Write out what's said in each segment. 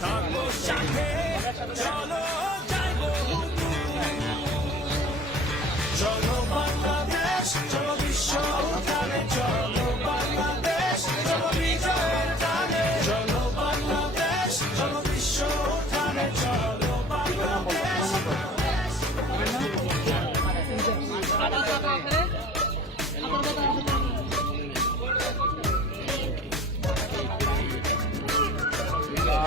たんしの鮭。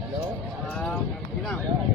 Hello. Um, you know.